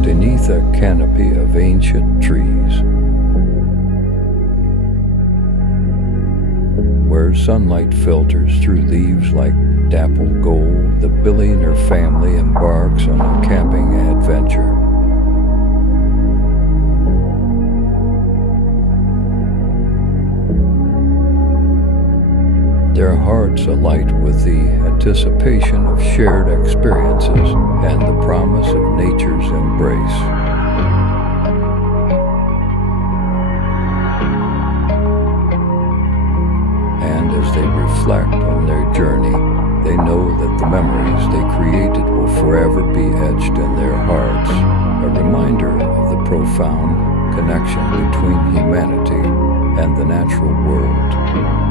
beneath a canopy of ancient trees, where sunlight filters through leaves like dappled gold. The billionaire family embarks on a camping adventure. Their hearts alight with the anticipation of shared experiences and the promise of nature's embrace. And as they reflect on their journey, they know that the memories they created will forever be etched in their hearts, a reminder of the profound connection between humanity and the natural world.